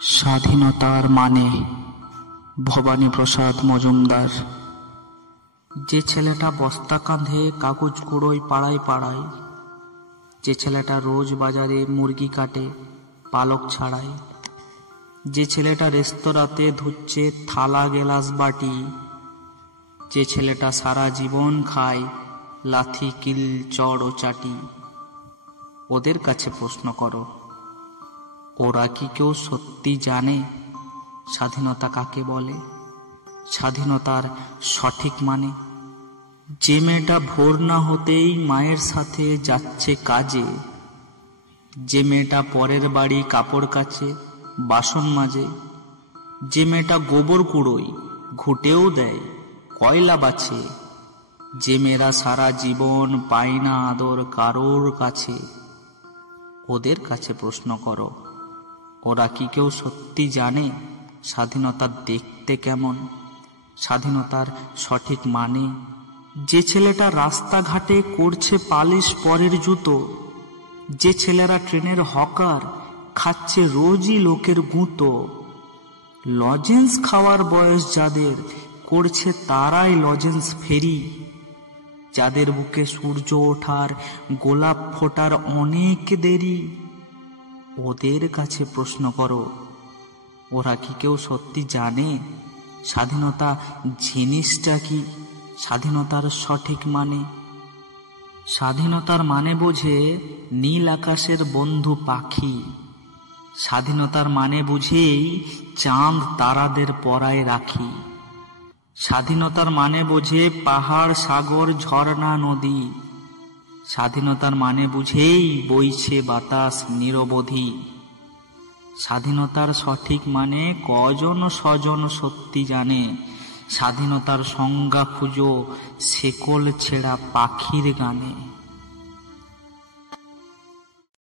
স্বাধীনতার মানে ভবানী প্রসাদ মজুমদার। যে ছেলেটা বস্তা কাঁধে কাগজ কুড়োয় পাড়ায় পাড়ায়, যে ছেলেটা রোজ বাজারে মুরগি কাটে পালক ছাড়ায়, যে ছেলেটা রেস্তোরাঁতে ধুচ্ছে থালা গেলাস বাটি, যে ছেলেটা সারা জীবন খায় লাথি কিল চড় ও চাটি, ওদের কাছে প্রশ্ন করো, ওরা কি কেউ সত্যি জানে স্বাধীনতা কাকে বলে? স্বাধীনতার সঠিক মানে? যে মেয়েটা ভোর না হতেই মায়ের সাথে যাচ্ছে কাজে, যে মেয়েটা পরের বাড়ি কাপড় কাচে বাসন মাজে, যে মেয়েটা গোবর কুড়োয় ঘুটেও দেয় কয়লা বাছে, যে মেয়েরা সারা জীবন পায় না আদর কারোর কাছে, ওদের কাছে প্রশ্ন করো, ওরা কি কেউ সত্যি জানে স্বাধীনতা দেখতে কেমন? স্বাধীনতার সঠিক মানে? যে ছেলেটা রাস্তাঘাটে করছে পালিশ পরের জুতো, যে ছেলেরা ট্রেনের হকার খাচ্ছে রোজই লোকের গুঁতো, লজেন্স খাওয়ার বয়স যাদের করছে তারাই লজেন্স ফেরি, যাদের বুকে সূর্য ওঠার গোলাপ ফোটার অনেক দেরি, ওদের কাছে প্রশ্ন করো, ওরা কি কেউ সত্যি জানে স্বাধীনতা জিনিসটা কি? স্বাধীনতার সঠিক মানে? স্বাধীনতার মানে বোঝে নীল আকাশের বন্ধু পাখি, স্বাধীনতার মানে বুঝেই চাঁদ তারাদের পরায় রাখি, স্বাধীনতার মানে বোঝে পাহাড় সাগর ঝর্ণা নদী, স্বাধীনতার মানে বুঝেই বইছে বাতাস নিরবধি। স্বাধীনতার সঠিক মানে কজন স্বজন সত্যি জানে? স্বাধীনতার সংজ্ঞা খুঁজো শেকল ছেঁড়া পাখির গানে।